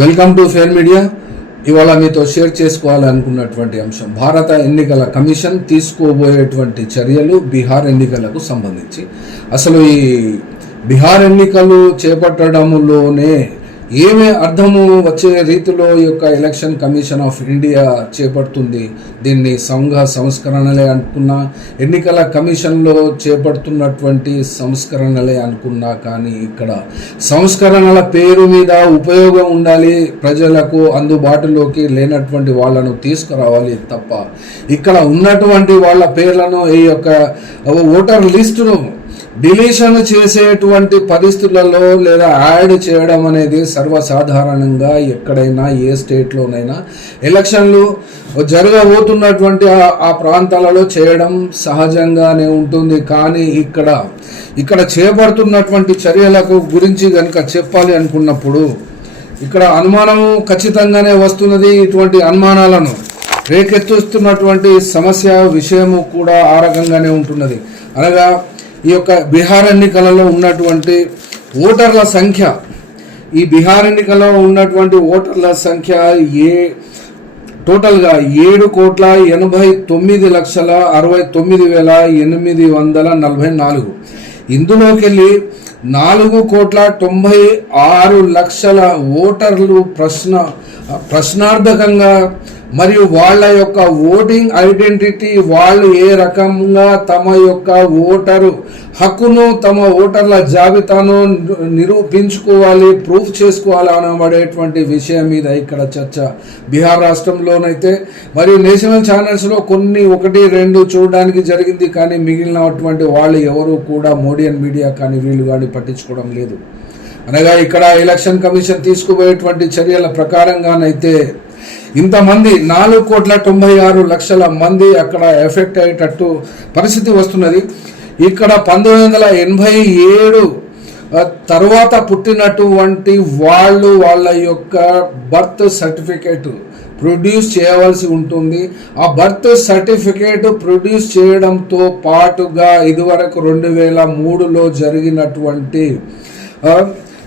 Welcome to fair media ఇవాళ మీతో share చేసుకోవాలనుకున్నటువంటి అంశం భారత ఎన్నికల కమిషన్ తీసుకోబోయేటువంటి చర్యలు బీహార్ ఎన్నికలకు సంబంధించి. అసలు ఈ బీహార్ ఎన్నికలు చేపట్టడంలోనే ఏమి అర్థము వచ్చే రీతిలో ఈ యొక్క ఎలక్షన్ కమిషన్ ఆఫ్ ఇండియా చేపడుతుంది? దీన్ని సంఘ సంస్కరణలే అనుకున్నా ఎన్నికల కమిషన్లో చేపడుతున్నటువంటి సంస్కరణలే అనుకున్నా కానీ ఇక్కడ సంస్కరణల పేరు మీద ఉపయోగం ఉండాలి ప్రజలకు అందుబాటులోకి లేనటువంటి వాళ్ళను తీసుకురావాలి తప్ప ఇక్కడ ఉన్నటువంటి వాళ్ళ పేర్లను ఈ యొక్క ఓటర్ లిస్టును డిలీషన్ చేసేటువంటి పరిస్థితులలో లేదా యాడ్ చేయడం అనేది సర్వసాధారణంగా ఎక్కడైనా ఏ స్టేట్లోనైనా ఎలక్షన్లు జరగబోతున్నటువంటి ఆ- ప్రాంతాలలో చేయడం సహజంగానే ఉంటుంది. కానీ ఇక్కడ ఇక్కడ చేపడుతున్నటువంటి చర్యలకు గురించి కనుక చెప్పాలి అనుకున్నప్పుడు ఇక్కడ అనుమానం ఖచ్చితంగానే వస్తున్నది. ఇటువంటి అనుమానాలను రేకెత్తుస్తున్నటువంటి సమస్య విషయము కూడా ఆ రకంగానే ఉంటున్నది. అనగా ఈ యొక్క బీహార్ ఎన్నికలలో ఉన్నటువంటి ఓటర్ల సంఖ్య ఈ బీహార్ ఎన్నికల్లో ఉన్నటువంటి ఓటర్ల సంఖ్య ఏ టోటల్గా ఏడు కోట్ల ఎనభై తొమ్మిది లక్షల అరవై తొమ్మిది వేల ఎనిమిది వందల నలభై నాలుగు. ఇందులోకి వెళ్ళి నాలుగు కోట్ల తొంభై ఆరు లక్షల ఓటర్లు ప్రశ్న ప్రశ్నార్థకంగా మరియు వాళ్ళ యొక్క ఓటింగ్ ఐడెంటిటీ వాళ్ళు ఏ రకంగా తమ యొక్క ఓటరు హక్కును తమ ఓటర్ల జాబితాను నిరూపించుకోవాలి ప్రూఫ్ చేసుకోవాలి అనబడేటువంటి విషయం మీద ఇక్కడ చర్చ బీహార్ రాష్ట్రంలోనైతే. మరియు నేషనల్ ఛానల్స్లో కొన్ని ఒకటి రెండు చూడడానికి జరిగింది కానీ మిగిలినటువంటి వాళ్ళు ఎవరు కూడా మోడియన్ మీడియా కానీ వీళ్ళు కానీ పట్టించుకోవడం లేదు. అనగా ఇక్కడ ఎలక్షన్ కమిషన్ తీసుకుపోయేటువంటి చర్యల ప్రకారంగానైతే ఇంతమంది నాలుగు కోట్ల తొంభై ఆరు లక్షల మంది అక్కడ ఎఫెక్ట్ అయ్యేటట్టు పరిస్థితి వస్తున్నది. ఇక్కడ పంతొమ్మిది వందల ఎనభై ఏడు తర్వాత పుట్టినటువంటి వాళ్ళు వాళ్ళ యొక్క బర్త్ సర్టిఫికేట్ ప్రొడ్యూస్ చేయవలసి ఉంటుంది. ఆ బర్త్ సర్టిఫికేట్ ప్రొడ్యూస్ చేయడంతో పాటుగా ఇదివరకు రెండు వేల మూడులో జరిగినటువంటి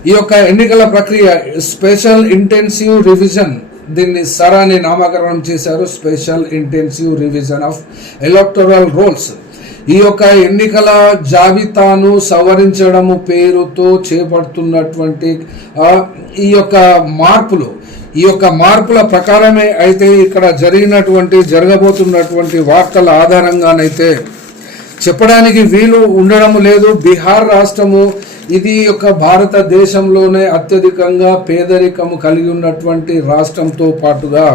ఈ యొక్క ఎన్నికల ప్రక్రియ స్పెషల్ ఇంటెన్సివ్ రివిజన్ దీన్ని సరాన్ని అని నామకరణం చేశారు. Special intensive revision of electoral rolls. ఈ యొక్క ఎన్నికల జాబితాను సవరించడము పేరుతో చేపడుతున్నటువంటి ఈ యొక్క మార్పులు ఈ యొక్క మార్పుల ప్రకారమే అయితే ఇక్కడ జరిగినటువంటి జరగబోతున్నటువంటి వార్తల ఆధారంగానైతే చెప్పడానికి వీలు ఉండడం లేదు. బీహార్ రాష్ట్రము ఇది యొక్క భారతదేశంలోనే అత్యధికంగా పేదరికము కలిగి ఉన్నటువంటి రాష్ట్రంతో పాటుగా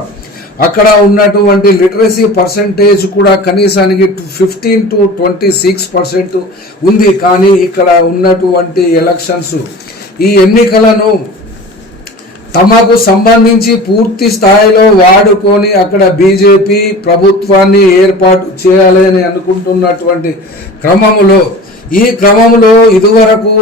అక్కడ ఉన్నటువంటి లిటరసీ పర్సంటేజ్ కూడా కనీసానికి fifteen to twenty six percent ఉంది. కానీ ఇక్కడ ఉన్నటువంటి ఎలక్షన్స్ ఈ ఎన్నికలను తమకు సంబంధించి పూర్తి స్థాయిలో వాడుకొని అక్కడ బీజేపీ ప్రభుత్వాన్ని ఏర్పాటు చేయాలని అనుకుంటున్నటువంటి క్రమములో ఈ క్రమంలో ఇదివరకు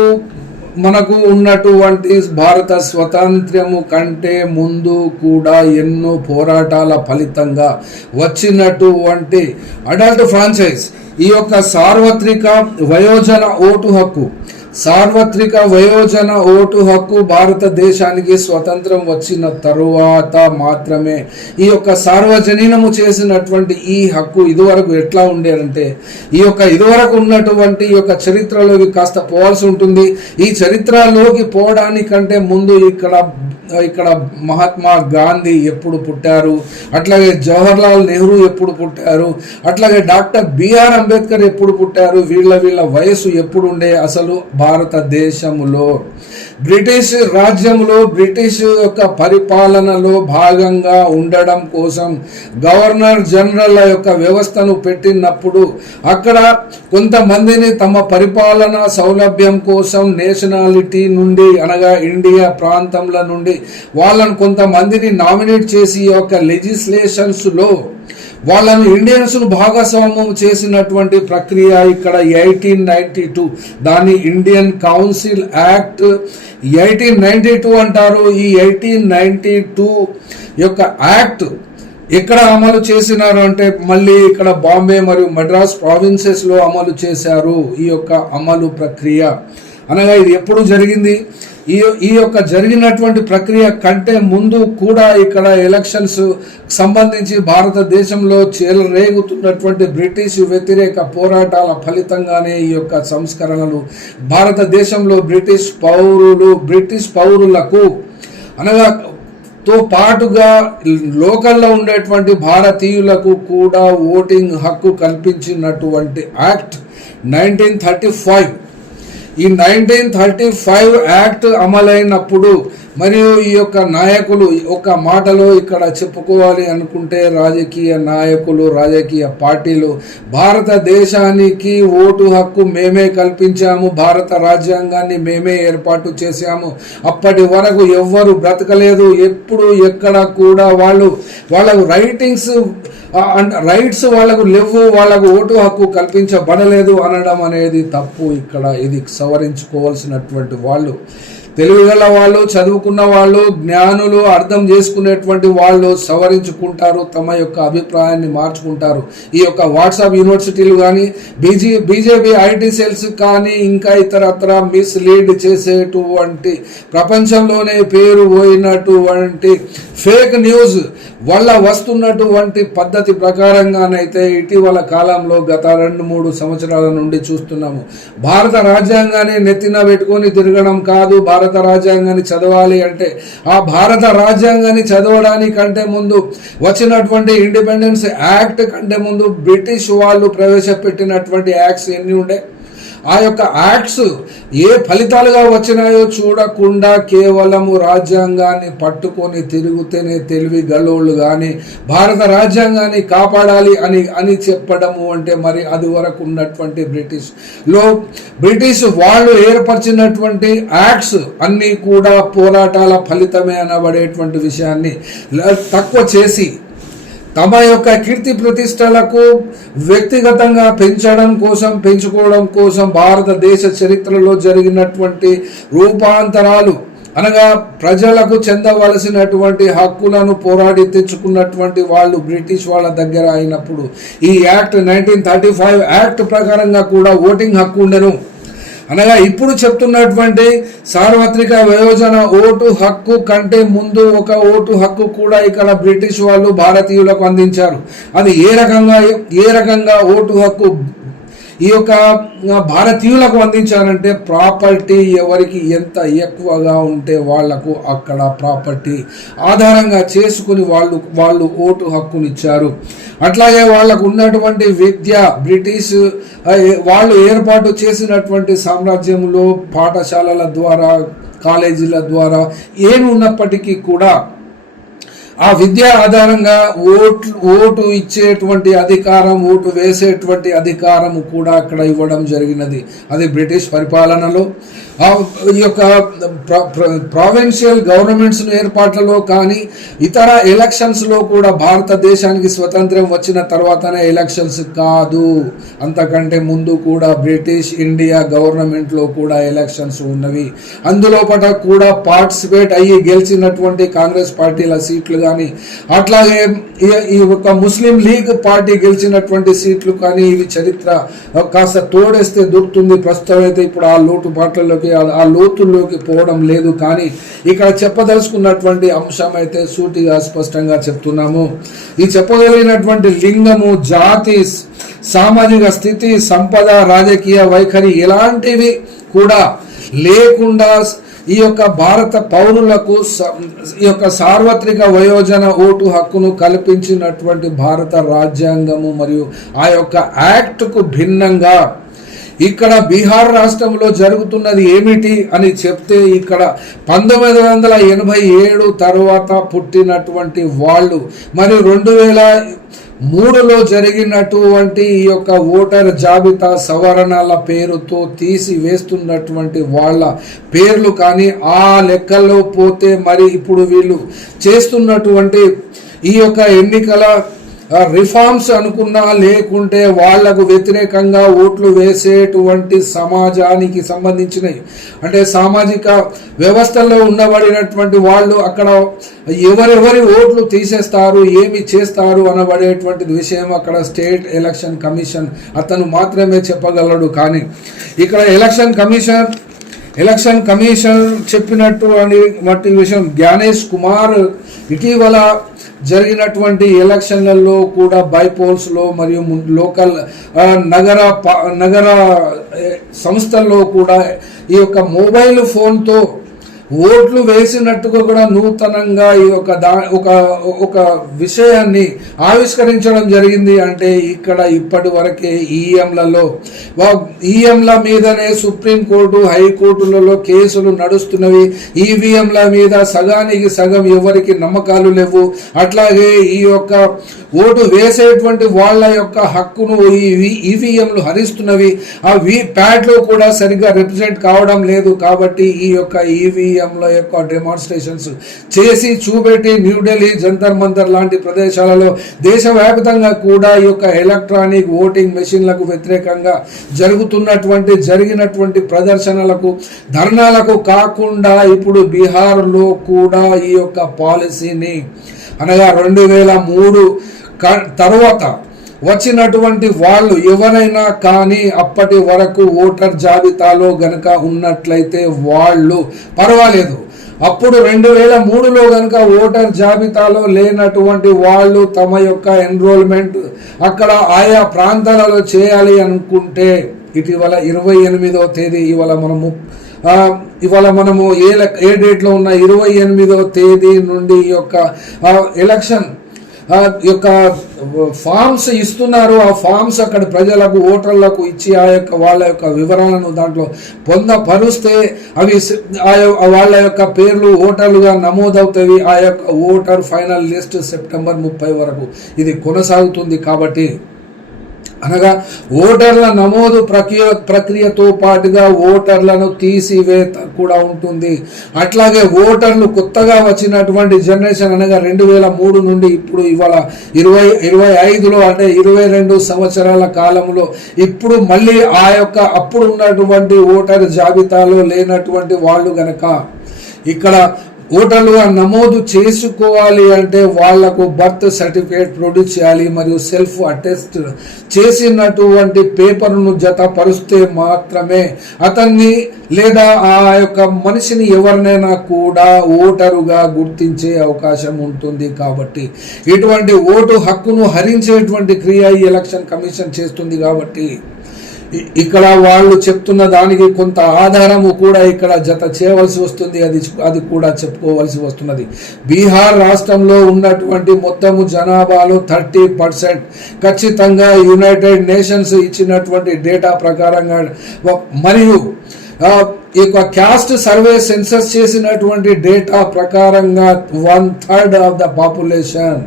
మనకు ఉన్నటువంటి భారత స్వతంత్రము కంటే ముందు కూడా ఎన్నో పోరాటాల ఫలితంగా వచ్చినటువంటి అడల్ట్ ఫ్రాంచైజ్ ఈ యొక్క సార్వత్రిక వయోజన ఓటు హక్కు సార్వత్రిక వయోజన ఓటు హక్కు భారతదేశానికి స్వతంత్రం వచ్చిన తరువాత మాత్రమే ఈ యొక్క సార్వజనీనము చేసినటువంటి ఈ హక్కు ఇదివరకు ఎట్లా ఉండేదంటే ఈ యొక్క ఇదివరకు ఉన్నటువంటి ఈ యొక్క చరిత్రలోకి కాస్త పోవాల్సి ఉంటుంది. ఈ చరిత్రలోకి పోవడానికంటే ముందు ఇక్కడ ఇక్కడ మహాత్మా గాంధీ ఎప్పుడు పుట్టారు? అట్లాగే జవహర్లాల్ నెహ్రూ ఎప్పుడు పుట్టారు? అట్లాగే డాక్టర్ బిఆర్ అంబేద్కర్ ఎప్పుడు పుట్టారు? వీళ్ళ వీళ్ళ వయసు ఎప్పుడు ఉండే అసలు? భారతదేశంలో బ్రిటిష్ రాజ్యంలో బ్రిటిష్ యొక్క పరిపాలనలో భాగంగా ఉండడం కోసం గవర్నర్ జనరల్ యొక్క వ్యవస్థను పెట్టినప్పుడు అక్కడ కొంతమందిని తమ పరిపాలన సౌలభ్యం కోసం నేషనాలిటీ నుండి అనగా ఇండియా ప్రాంతంలో నుండి వాళ్ళను కొంతమందిని నామినేట్ చేసి యొక్క లెజిస్లేషన్స్లో వాళ్ళను ఇండియన్స్ను భాగస్వామ్యం చేసినటువంటి ప్రక్రియ ఇక్కడ ఎయిటీన్ నైంటీ టూ. దాన్ని Indian council act eighteen ninety two అంటారు. ఈ ఎయిటీన్ నైంటీ టూ యొక్క యాక్ట్ ఎక్కడ అమలు చేసినారు అంటే మళ్ళీ ఇక్కడ బాంబే మరియు మద్రాస్ ప్రావిన్సెస్లో అమలు చేశారు ఈ యొక్క అమలు ప్రక్రియ. అనగా ఇది ఎప్పుడు జరిగింది? ఈ ఈ యొక్క జరిగినటువంటి ప్రక్రియ కంటే ముందు కూడా ఇక్కడ ఎలక్షన్స్ సంబంధించి భారతదేశంలో చేలరేగుతున్నటువంటి బ్రిటిష్ వ్యతిరేక పోరాటాల ఫలితంగానే ఈ యొక్క సంస్కరణలు భారతదేశంలో బ్రిటిష్ పౌరులు బ్రిటిష్ పౌరులకు అనగా తో పాటుగా లోకల్లో ఉండేటువంటి భారతీయులకు కూడా ఓటింగ్ హక్కు కల్పించినటువంటి యాక్ట్ నైన్టీన్ థర్టీ ఫైవ్ ఈ నైన్టీన్ థర్టీ ఫైవ్ యాక్ట్ అమలైనప్పుడు మరియు ఈ యొక్క నాయకులు ఒక మాటలో ఇక్కడ చెప్పుకోవాలి అనుకుంటే రాజకీయ నాయకులు రాజకీయ పార్టీలు భారతదేశానికి ఓటు హక్కు మేమే కల్పించాము భారత రాజ్యాంగాన్ని మేమే ఏర్పాటు చేశాము. అప్పటి వరకు ఎవ్వరు బ్రతకలేదు ఎప్పుడు ఎక్కడ కూడా వాళ్ళు వాళ్ళకు రైటింగ్స్ రైట్స్ వాళ్ళకు లేవు వాళ్ళకు ఓటు హక్కు కల్పించబడలేదు అనడం అనేది తప్పు. ఇక్కడ ఇది సవరించుకోవాల్సినటువంటి వాళ్ళు. తెలివిగల వాళ్ళు చదువుకున్న వాళ్ళు జ్ఞానులు అర్థం చేసుకునేటువంటి వాళ్ళు సవరించుకుంటారు తమ యొక్క అభిప్రాయాన్ని మార్చుకుంటారు. ఈ యొక్క వాట్సాప్ యూనివర్సిటీలు కానీ బీజే బీజేపీ ఐటీ సెల్స్ కానీ ఇంకా ఇతరత్ర మిస్లీడ్ చేసేటువంటి ప్రపంచంలోనే పేరు పోయినటువంటి ఫేక్ న్యూస్ వల్ల వస్తున్నటువంటి పద్ధతి ప్రకారంగానైతే ఇటీవల కాలంలో గత రెండు మూడు సంవత్సరాల నుండి చూస్తున్నాము. భారత రాజ్యాంగాన్ని నెత్తిన పెట్టుకొని తిరగడం కాదు భారత భారత రాజ్యాంగాన్ని చదవాలి అంటే ఆ భారత రాజ్యాంగాన్ని చదవడానికంటే ముందు వచ్చినటువంటి ఇండిపెండెన్స్ యాక్ట్ కంటే ముందు బ్రిటిష్ వాళ్ళు ప్రవేశపెట్టినటువంటి యాక్ట్స్ ఎన్ని ఉండే? ఆ యొక్క యాక్ట్స్ ఏ ఫలితాలుగా వచ్చినాయో చూడకుండా కేవలము రాజ్యాంగాన్ని పట్టుకొని తిరుగుతేనే తెలివి గలోళ్ళు కానీ భారత రాజ్యాంగాన్ని కాపాడాలి అని అని చెప్పడము అంటే మరి అది వరకు ఉన్నటువంటి బ్రిటిష్లో బ్రిటిష్ వాళ్ళు ఏర్పరిచినటువంటి యాక్ట్స్ అన్నీ కూడా పోరాటాల ఫలితమే అనబడేటువంటి విషయాన్ని తక్కువ చేసి తమ యొక్క కీర్తి ప్రతిష్టలకు వ్యక్తిగతంగా పెంచడం కోసం పెంచుకోవడం కోసం భారతదేశ చరిత్రలో జరిగినటువంటి రూపాంతరాలు అనగా ప్రజలకు చెందవలసినటువంటి హక్కులను పోరాడి తెచ్చుకున్నటువంటి వాళ్ళు బ్రిటిష్ వాళ్ళ దగ్గర అయినప్పుడు ఈ act nineteen thirty five act ప్రకారంగా కూడా ఓటింగ్ హక్కు ఉండను. అనగా ఇప్పుడు చెప్తున్నటువంటి సార్వత్రిక వయోజన ఓటు హక్కు కంటే ముందు ఒక ఓటు హక్కు కూడా ఇక్కడ బ్రిటిష్ వాళ్ళు భారతీయులకు అందించారు. అది ఏ రకంగా ఏ రకంగా ఓటు హక్కు ఈ యొక్క భారతీయులకు అందించారంటే ప్రాపర్టీ ఎవరికి ఎంత ఎక్కువగా ఉంటే వాళ్ళకు అక్కడ ప్రాపర్టీ ఆధారంగా చేసుకుని వాళ్ళు వాళ్ళు ఓటు హక్కునిచ్చారు అట్లాగే వాళ్ళకు ఉన్నటువంటి విద్య బ్రిటిష్ వాళ్ళు ఏర్పాటు చేసినటువంటి సామ్రాజ్యంలో పాఠశాలల ద్వారా కాలేజీల ద్వారా ఏమి ఉన్నప్పటికీ కూడా ఆ విద్య ఆధారంగా ఓట్లు ఓటు ఇచ్చేటువంటి అధికారం ఓటు వేసేటువంటి అధికారం కూడా అక్కడ ఇవ్వడం జరిగినది. అది బ్రిటిష్ పరిపాలనలో. ఈ యొక్క ప్రావిన్షియల్ గవర్నమెంట్స్ ఏర్పాట్లలో కానీ ఇతర ఎలక్షన్స్లో కూడా భారతదేశానికి స్వతంత్రం వచ్చిన తర్వాతనే ఎలక్షన్స్ కాదు. అంతకంటే ముందు కూడా బ్రిటిష్ ఇండియా గవర్నమెంట్లో కూడా ఎలక్షన్స్ ఉన్నవి. అందులో పట కూడా పార్టిసిపేట్ అయ్యి గెలిచినటువంటి కాంగ్రెస్ పార్టీల సీట్లుగా కానీ అట్లాగే ఈ- ఈ యొక్క ముస్లిం లీగ్ పార్టీ గెలిచినటువంటి సీట్లు కానీ ఇవి చరిత్ర. కాస్త తోడేస్తే దొరుకుతుంది. ప్రస్తుతం అయితే ఇప్పుడు ఆ లోటుపాట్లలోకి ఆ- ఆ లోతుల్లోకి పోవడం లేదు. కానీ ఇక్కడ చెప్పదలుచుకున్నటువంటి అంశం అయితే సూటిగా స్పష్టంగా చెప్తున్నాము. ఈ చెప్పగలిగినటువంటి లింగము జాతి సామాజిక స్థితి సంపద రాజకీయ వైఖరి ఎలాంటివి కూడా లేకుండా ఈ యొక్క భారత పౌరులకు ఈ యొక్క సార్వత్రిక వయోజన ఓటు హక్కును కల్పించినటువంటి భారత రాజ్యాంగము మరియు ఆ యొక్క యాక్ట్కు భిన్నంగా ఇక్కడ బీహార్ రాష్ట్రంలో జరుగుతున్నది ఏమిటి అని చెప్తే ఇక్కడ పంతొమ్మిది వందల ఎనభై ఏడు తర్వాత పుట్టినటువంటి వాళ్ళు మరియు రెండు వేల మూడులో జరిగినటువంటి ఈ యొక్క ఓటర్ జాబితా సవరణల పేరుతో తీసి వేస్తున్నటువంటి వాళ్ళ పేర్లు కానీ ఆ లెక్కల్లో పోతే మరి ఇప్పుడు వీళ్ళు చేస్తున్నటువంటి ఈ యొక్క ఎన్నికల రిఫార్మ్స్ అనుకున్నా లేకుంటే వాళ్ళకు వ్యతిరేకంగా ఓట్లు వేసేటువంటి సమాజానికి సంబంధించినవి. అంటే సామాజిక వ్యవస్థలో ఉండబడినటువంటి వాళ్ళు అక్కడ ఎవరెవరి ఓట్లు తీసేస్తారు ఏమి చేస్తారు అనబడేటువంటి విషయం అక్కడ స్టేట్ ఎలక్షన్ కమిషన్ అతను మాత్రమే చెప్పగలడు. కానీ ఇక్కడ ఎలక్షన్ కమిషన్ ఎలక్షన్ కమిషన్ చెప్పినట్టు అని వంటి విషయం జ్ఞానేష్ కుమార్ ఇటీవల జరిగినటువంటి ఎలక్షన్లలో కూడా బైపోల్స్లో మరియు లోకల్ నగర ప- నగర సంస్థల్లో కూడా ఈ యొక్క మొబైల్ ఫోన్తో ఓట్లు వేసినట్టుగా కూడా నూతనంగా ఈ యొక్క దా ఒక ఒక విషయాన్ని ఆవిష్కరించడం జరిగింది అంటే ఇక్కడ ఇప్పటి వరకే ఈఎంలలో ఈఎంల మీదనే సుప్రీంకోర్టు హైకోర్టులలో కేసులు నడుస్తున్నవి. ఈవీఎంల మీద సగానికి సగం ఎవరికి నమ్మకాలు లేవు. అట్లాగే ఈ యొక్క ఓటు వేసేటువంటి వాళ్ళ యొక్క హక్కును ఈ ఈవీఎంలు హరిస్తున్నవి. ఆ వి ప్యాడ్లో కూడా సరిగ్గా రిప్రజెంట్ కావడం లేదు కాబట్టి ఈ యొక్క ఈవీ ఈవీఎంల యొక్క డెమాన్స్ట్రేషన్స్ చేసి చూపెట్టి న్యూఢిల్లీ జంతర్ మంతర్ లాంటి ప్రదేశాలలో దేశవ్యాప్తంగా కూడా ఈ యొక్క ఎలక్ట్రానిక్ ఓటింగ్ మెషిన్లకు వ్యతిరేకంగా జరుగుతున్నటువంటి జరిగినటువంటి ప్రదర్శనలకు ధర్నాలకు కాకుండా ఇప్పుడు బీహార్లో కూడా ఈ యొక్క పాలసీని అనగా రెండు వేల మూడు క- తర్వాత వచ్చినటువంటి వాళ్ళు ఎవరైనా కానీ అప్పటి వరకు ఓటర్ జాబితాలో గనక ఉన్నట్లయితే వాళ్ళు పర్వాలేదు. అప్పుడు రెండు వేల మూడులో గనక ఓటర్ జాబితాలో లేనటువంటి వాళ్ళు తమ యొక్క ఎన్రోల్మెంట్ అక్కడ ఆయా ప్రాంతాలలో చేయాలి అనుకుంటే ఇటీవల ఇరవై ఎనిమిదో తేదీ ఇవాళ మనము ఇవాళ మనము ఏ ఏ డేట్లో ఉన్న ఇరవై ఎనిమిదో తేదీ నుండి ఈ యొక్క ఎలక్షన్ యొక్క ఫామ్స్ ఇస్తున్నారు. ఆ ఫామ్స్ అక్కడ ప్రజలకు ఓటర్లకు ఇచ్చి ఆ యొక్క వాళ్ళ యొక్క వివరాలను దాంట్లో పొందపరుస్తే అవి ఆ వాళ్ళ యొక్క పేర్లు ఓటర్లుగా నమోదవుతాయి ఆ యొక్క ఓటర్ ఫైనల్ లిస్ట్ సెప్టెంబర్ ముప్పై వరకు ఇది కొనసాగుతుంది కాబట్టి అనగా ఓటర్ల నమోదు ప్రక్రియ ప్రక్రియతో పాటుగా ఓటర్లను తీసివేత కూడా ఉంటుంది. అట్లాగే ఓటర్లు కొత్తగా వచ్చినటువంటి జనరేషన్ అనగా రెండు వేల మూడు నుండి ఇప్పుడు ఇవాళ ఇరవై ఇరవై ఐదులో అంటే ఇరవై రెండు సంవత్సరాల కాలంలో ఇప్పుడు మళ్ళీ ఆ యొక్క అప్పుడు ఉన్నటువంటి ఓటర్ జాబితాలో లేనటువంటి వాళ్ళు గనక ఇక్కడ ఓటర్లుగా నమోదు చేసుకోవాలి అంటే వాళ్ళకు బర్త్ సర్టిఫికేట్ ప్రొడ్యూస్ చేయాలి మరియు సెల్ఫ్ అటెస్ట్ చేసినటువంటి పేపర్ను జతపరుస్తే మాత్రమే అతన్ని లేదా ఆ యొక్క మనిషిని ఎవరినైనా కూడా ఓటరుగా గుర్తించే అవకాశం ఉంటుంది కాబట్టి ఇటువంటి ఓటు హక్కును హరించేటువంటి క్రియ ఈ ఎలక్షన్ కమిషన్ చేస్తుంది కాబట్టి ఇక్కడ వాళ్ళు చెప్తున్న దానికి కొంత ఆధారము కూడా ఇక్కడ జత చేయవలసి వస్తుంది. అది అది కూడా చెప్పుకోవలసి వస్తున్నది. బీహార్ రాష్ట్రంలో ఉన్నటువంటి మొత్తము జనాభాలో థర్టీ పర్సెంట్. ఖచ్చితంగా యునైటెడ్ నేషన్స్ ఇచ్చినటువంటి డేటా ప్రకారంగా మరియు ఈ యొక్క క్యాస్ట్ సర్వే సెన్సస్ చేసినటువంటి డేటా ప్రకారంగా one third of the population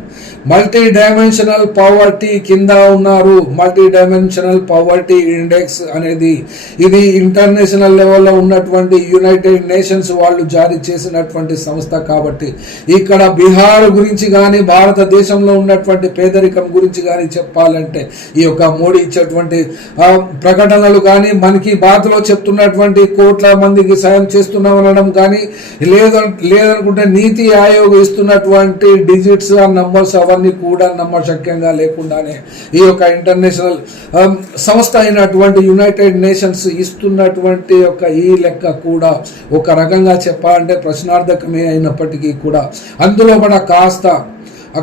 multi dimensional poverty కింద ఉన్నారు. మల్టీ డైమెన్షనల్ పవర్టీ ఇండెక్స్ అనేది ఇది ఇంటర్నేషనల్ లెవెల్లో ఉన్నటువంటి యునైటెడ్ నేషన్స్ వాళ్ళు జారీ చేసినటువంటి సంస్థ కాబట్టి ఇక్కడ బీహార్ గురించి కానీ భారతదేశంలో ఉన్నటువంటి పేదరికం గురించి కానీ చెప్పాలంటే ఈ యొక్క మోడీ ఇచ్చేటువంటి ప్రకటనలు కానీ మనకి బాధలో చెప్తున్నటువంటి కోట్ల మందికి సాయం చేస్తున్నాం అనడం కానీ లేదు లేదనుకుంటే నీతి ఆయోగ్ ఇస్తున్నటువంటి డిజిట్స్ ఆ నంబర్స్ అవన్నీ కూడా నమ్మశక్యంగా లేకుండానే ఈ యొక్క ఇంటర్నేషనల్ um, సంస్థ అయినటువంటి యునైటెడ్ నేషన్స్ ఇస్తున్నటువంటి యొక్క ఈ లెక్క కూడా ఒక రకంగా చెప్పాలంటే ప్రశ్నార్థకమే అయినప్పటికీ కూడా. అందులో కూడా కాస్త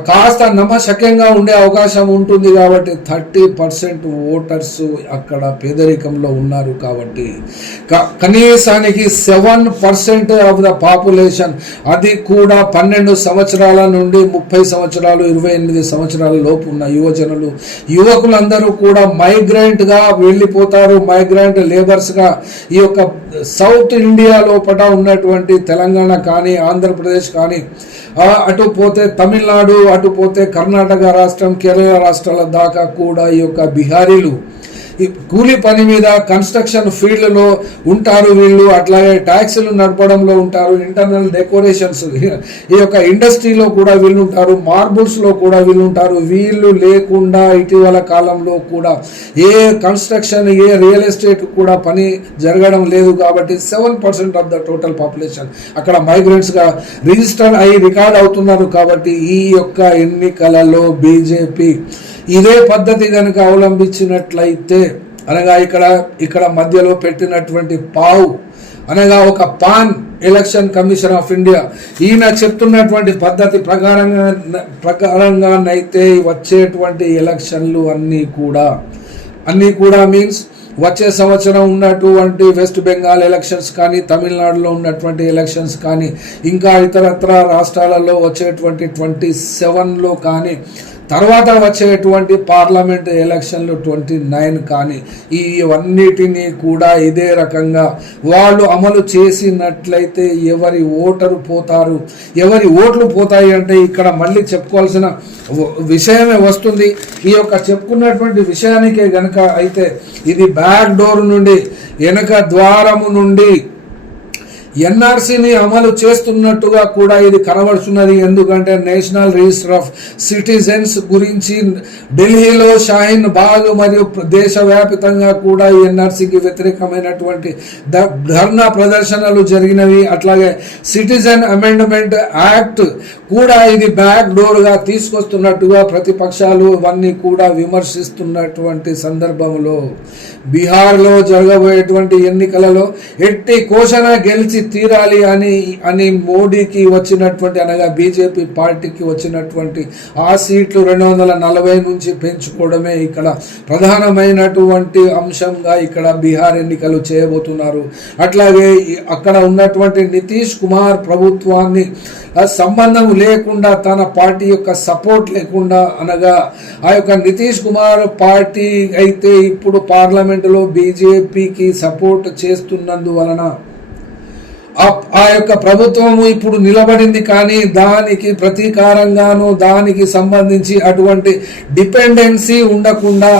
కాస్త నమ్మశక్యంగా ఉండే అవకాశం ఉంటుంది కాబట్టి థర్టీ పర్సెంట్ ఓటర్స్ అక్కడ పేదరికంలో ఉన్నారు కాబట్టి క- కనీసానికి seven percent of the population అది కూడా పన్నెండు సంవత్సరాల నుండి ముప్పై సంవత్సరాలు ఇరవై ఎనిమిది సంవత్సరాల లోపు ఉన్న యువజనులు. యువకులందరూ కూడా మైగ్రెంట్గా వెళ్ళిపోతారు. మైగ్రెంట్ లేబర్స్గా ఈ యొక్క సౌత్ ఇండియా లోపల ఉన్నటువంటి తెలంగాణ కానీ ఆంధ్రప్రదేశ్ కానీ అటు పోతే తమిళనాడు అటు పోతే కర్ణాటక రాష్ట్రం కేరళ రాష్ట్రాల దాకా కూడా ఈ యొక్క బిహారీలు కూలీ పని మీద కన్స్ట్రక్షన్ ఫీల్డ్లో ఉంటారు వీళ్ళు. అట్లాగే ట్యాక్సీలు నడపడంలో ఉంటారు. Internal decorations. ఈ యొక్క ఇండస్ట్రీలో కూడా వీళ్ళు ఉంటారు. మార్బుల్స్లో కూడా వీళ్ళు ఉంటారు. వీళ్ళు లేకుండా ఇటీవల కాలంలో కూడా ఏ కన్స్ట్రక్షన్ ఏ రియల్ ఎస్టేట్ కూడా పని జరగడం లేదు కాబట్టి seven percent of the total population అక్కడ మైగ్రెంట్స్గా రిజిస్టర్ అయ్యి రికార్డ్ అవుతున్నారు కాబట్టి ఈ యొక్క ఎన్నికలలో బీజేపీ ఇదే పద్ధతి కనుక అవలంబించినట్లయితే అనగా ఇక్కడ ఇక్కడ మధ్యలో పెట్టినటువంటి పావు అనగా ఒక పాన్ ఎలక్షన్ కమిషన్ ఆఫ్ ఇండియా. ఈయన చెప్తున్నటువంటి పద్ధతి ప్రకారంగా ప్రకారంగానైతే వచ్చేటువంటి ఎలక్షన్లు అన్నీ కూడా. అన్నీ కూడా మీన్స్ వచ్చే సంవత్సరం ఉన్నటువంటి వెస్ట్ బెంగాల్ ఎలక్షన్స్ కానీ తమిళనాడులో ఉన్నటువంటి ఎలక్షన్స్ కానీ ఇంకా ఇతరత్ర రాష్ట్రాలలో వచ్చేటువంటి ట్వంటీ సెవెన్లో కానీ తర్వాత వచ్చేటువంటి పార్లమెంట్ ఎలక్షన్లు ట్వంటీ నైన్ కానీ ఈ ఇవన్నిటినీ కూడా ఇదే రకంగా వాళ్ళు అమలు చేసినట్లయితే ఎవరి ఓటరు పోతారు ఎవరి ఓట్లు పోతాయి అంటే ఇక్కడ మళ్ళీ చెప్పుకోవాల్సిన విషయమే వస్తుంది. ఈ యొక్క చెప్పుకున్నటువంటి విషయానికే గనక అయితే ఇది బ్యాక్ డోర్ నుండి వెనక ద్వారము నుండి ఎన్ఆర్సీని అమలు చేస్తున్నట్టుగా కూడా ఇది కనబడుతున్నది ఎందుకంటే నేషనల్ రిజిస్టర్ ఆఫ్ సిటిజన్స్ గురించి ఢిల్లీలో షాహీన్ బాగ్ మరియు ప్ర- దేశవ్యాపితంగా కూడా ఎన్ఆర్సీకి వ్యతిరేకమైనటువంటి ధర్నా ప్రదర్శనలు జరిగినవి. అట్లాగే సిటిజన్ అమెండ్మెంట్ యాక్ట్ కూడా ఇది బ్యాక్ డోర్గా తీసుకొస్తున్నట్టుగా ప్రతిపక్షాలు ఇవన్నీ కూడా విమర్శిస్తున్నటువంటి సందర్భంలో. బీహార్లో జరగబోయేటువంటి ఎన్నికలలో ఎట్టి కోశన గెలిచి తీరాలి అని అని మోడీకి వచ్చినటువంటి అనగా బీజేపీ పార్టీకి వచ్చినటువంటి ఆ సీట్లు రెండు వందల నలభై నుంచి పెంచుకోవడమే ఇక్కడ ప్రధానమైనటువంటి అంశంగా ఇక్కడ బీహార్ ఎన్నికలు చేయబోతున్నారు. అట్లాగే అక్కడ ఉన్నటువంటి నితీష్ కుమార్ ప్రభుత్వాన్ని సంబంధం లేకుండా తన పార్టీ యొక్క సపోర్ట్ లేకుండా అనగా ఆ యొక్క నితీష్ కుమార్ పార్టీ అయితే ఇప్పుడు పార్లమెంటులో బీజేపీకి సపోర్ట్ చేస్తున్నందువలన ఆ- ఆ యొక్క ప్రభుత్వము ఇప్పుడు నిలబడింది కానీ దానికి ప్రతీకారంగాను దానికి సంబంధించి అటువంటి డిపెండెన్సీ ఉండకుండా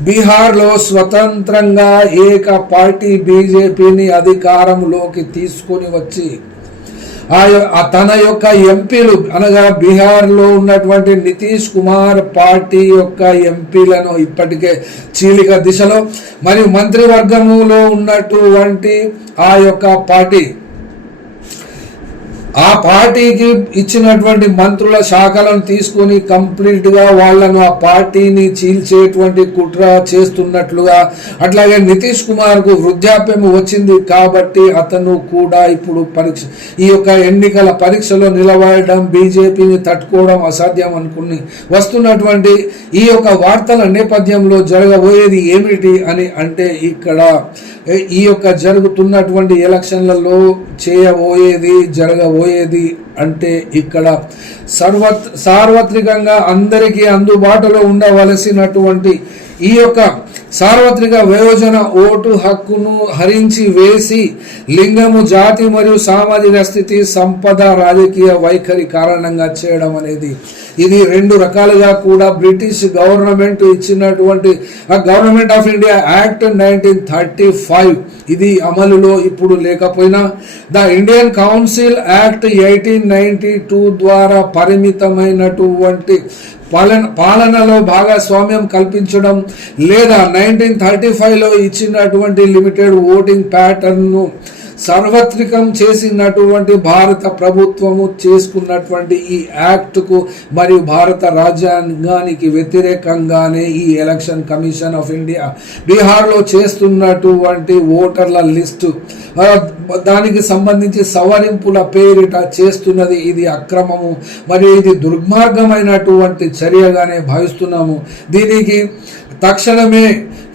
బీహార్లో స్వతంత్రంగా ఏక పార్టీ బీజేపీని అధికారంలోకి తీసుకొని వచ్చి ఆ ఆ తన యొక్క ఎంపీలు అనగా బీహార్లో ఉన్నటువంటి నితీష్ కుమార్ పార్టీ యొక్క ఎంపీలను ఇప్పటికే చీలిక దిశలో మరియు మంత్రివర్గములో ఉన్నటువంటి ఆ యొక్క పార్టీ ఆ పార్టీకి ఇచ్చినటువంటి మంత్రుల శాఖలను తీసుకొని కంప్లీట్గా వాళ్ళను ఆ పార్టీని చీల్చేటువంటి కుట్ర చేస్తున్నట్లుగా అట్లాగే నితీష్ కుమార్కు వృద్ధాప్యం వచ్చింది కాబట్టి అతను కూడా ఇప్పుడు పరీక్ష ఈ యొక్క ఎన్నికల పరీక్షలో నిలబడడం బీజేపీని తట్టుకోవడం అసాధ్యం అనుకుని వస్తున్నటువంటి ఈ యొక్క వార్తల నేపథ్యంలో జరగబోయేది ఏమిటి అని అంటే ఇక్కడ ఈ యొక్క జరుగుతున్నటువంటి ఎలక్షన్లలో చేయబోయేది జరగబో పోయేది అంటే ఇక్కడ సర్వత్ సార్వత్రికంగా అందరికీ అందుబాటులో ఉండవలసినటువంటి ఈ యొక్క సార్వత్రిక వయోజన ఓటు హక్కును హరించి వేసి లింగము జాతి మరియు సామాజిక స్థితి సంపద రాజకీయ వైఖరి కారణంగా చేయడం అనేది ఇది రెండు రకాలుగా కూడా బ్రిటిష్ గవర్నమెంట్ ఇచ్చినటువంటి government of India act nineteen thirty five. ఇది అమలులో ఇప్పుడు లేకపోయినా the Indian council act eighteen ninety two ద్వారా పరిమితమైనటువంటి పాలన పాలనలో భాగస్వామ్యం కల్పించడం లేదా నైన్టీన్ థర్టీ ఫైవ్లో ఇచ్చినటువంటి లిమిటెడ్ ఓటింగ్ ప్యాటర్న్ను సార్వత్రికం చేసినటువంటి భారత ప్రభుత్వము చేసుకున్నటువంటి ఈ యాక్ట్కు మరియు భారత రాజ్యాంగానికి వ్యతిరేకంగానే ఈ ఎలక్షన్ కమిషన్ ఆఫ్ ఇండియా బీహార్లో చేస్తున్నటువంటి ఓటర్ల లిస్టు దానికి సంబంధించి సవరింపుల పేరిట చేస్తున్నది ఇది అక్రమము మరియు ఇది దుర్మార్గమైనటువంటి చర్యగానే భావిస్తున్నాము. దీనికి తక్షణమే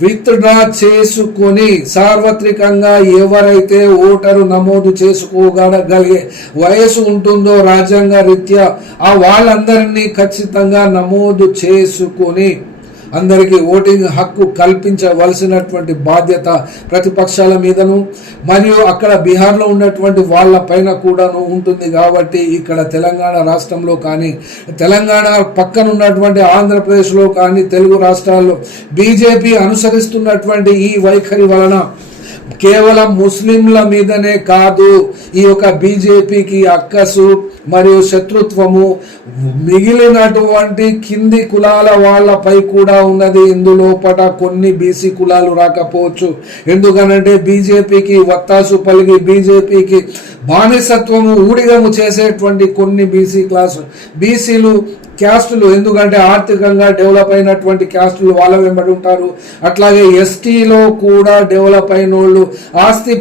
విత్డ్రా చేసుకొని సార్వత్రికంగా ఎవరైతే ఓటరు నమోదు చేసుకోగలిగే వయసు ఉంటుందో రాజ్యాంగ రీత్యా ఆ వాళ్ళందరినీ ఖచ్చితంగా నమోదు చేసుకొని అందరికీ ఓటింగ్ హక్కు కల్పించవలసినటువంటి బాధ్యత ప్రతిపక్షాల మీదను మరియు అక్కడ బీహార్లో ఉన్నటువంటి వాళ్ళ పైన కూడాను ఉంటుంది కాబట్టి ఇక్కడ తెలంగాణ రాష్ట్రంలో కానీ తెలంగాణ పక్కన ఉన్నటువంటి ఆంధ్రప్రదేశ్లో కానీ తెలుగు రాష్ట్రాల్లో బీజేపీ అనుసరిస్తున్నటువంటి ఈ వైఖరి వలన కేవలం ముస్లింల మీదనే కాదు ఈ యొక్క బీజేపీకి అక్కసు మరియు శత్రుత్వము మిగిలినటువంటి కింది కులాల వాళ్ళపై కూడా ఉన్నది. ఇందులోపట కొన్ని బీసీ కులాలు రాకపోవచ్చు. ఎందుకనంటే బీజేపీకి వత్తాసు పలిగి బీజేపీకి బానిసత్వము ఊడిగము చేసేటువంటి కొన్ని బీసీ క్లాసు బీసీలు క్యాస్టులు ఎందుకంటే ఆర్థికంగా డెవలప్ అయినటువంటి క్యాస్టులు వాళ్ళ వెంబడి ఉంటారు. అట్లాగే ఎస్టీలో కూడా డెవలప్ అయిన వాళ్ళు ఆస్తి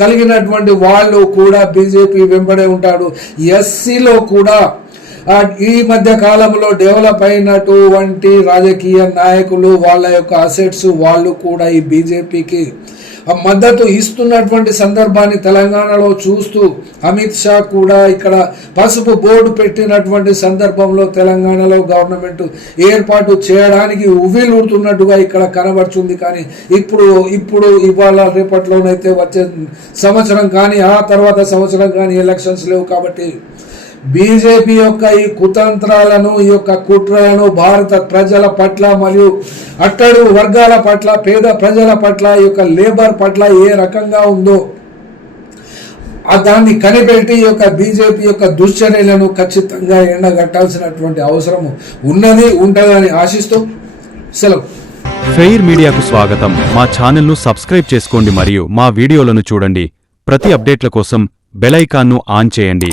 కలిగినటువంటి వాళ్ళు కూడా బీజేపీ వెంబడే ఉంటారు. ఎస్సీలో కూడా ఈ మధ్య కాలంలో డెవలప్ అయినటువంటి రాజకీయ నాయకులు వాళ్ళ యొక్క అసెట్స్ వాళ్ళు కూడా ఈ బీజేపీకి మద్దతు ఇస్తున్నటువంటి సందర్భాన్ని తెలంగాణలో చూస్తూ అమిత్ షా కూడా ఇక్కడ పసుపు బోర్డు పెట్టినటువంటి సందర్భంలో తెలంగాణలో గవర్నమెంట్ ఏర్పాటు చేయడానికి ఉవ్విలుడుతున్నట్టుగా ఇక్కడ కనబడుతుంది కానీ ఇప్పుడు ఇప్పుడు ఇవాళ రేపట్లోనైతే వచ్చే సంవత్సరం కానీ ఆ తర్వాత సంవత్సరం కానీ ఎలక్షన్స్ లేవు కాబట్టి బీజేపీ యొక్క ఈ కుతంత్రాలను ఈ యొక్క కుట్రలను భారత ప్రజల పట్ల మరియు అట్టడు వర్గాల పట్ల పేద ప్రజల పట్ల ఈ యొక్క లేబర్ పట్ల ఏ రకంగా ఉందో ఆ దాన్ని కనిపెట్టి ఈ యొక్క బీజేపీ యొక్క దుశ్చర్యలను ఖచ్చితంగా ఎండగట్టాల్సినటువంటి అవసరం ఉన్నది ఉంటుందని ఆశిస్తూ సెలవు. ఫెయిర్ మీడియాకు స్వాగతం. మా ఛానల్ను సబ్స్క్రైబ్ చేసుకోండి మరియు మా వీడియోలను చూడండి. ప్రతి అప్డేట్ల కోసం బెల్ ఐకాన్ను ఆన్ చేయండి.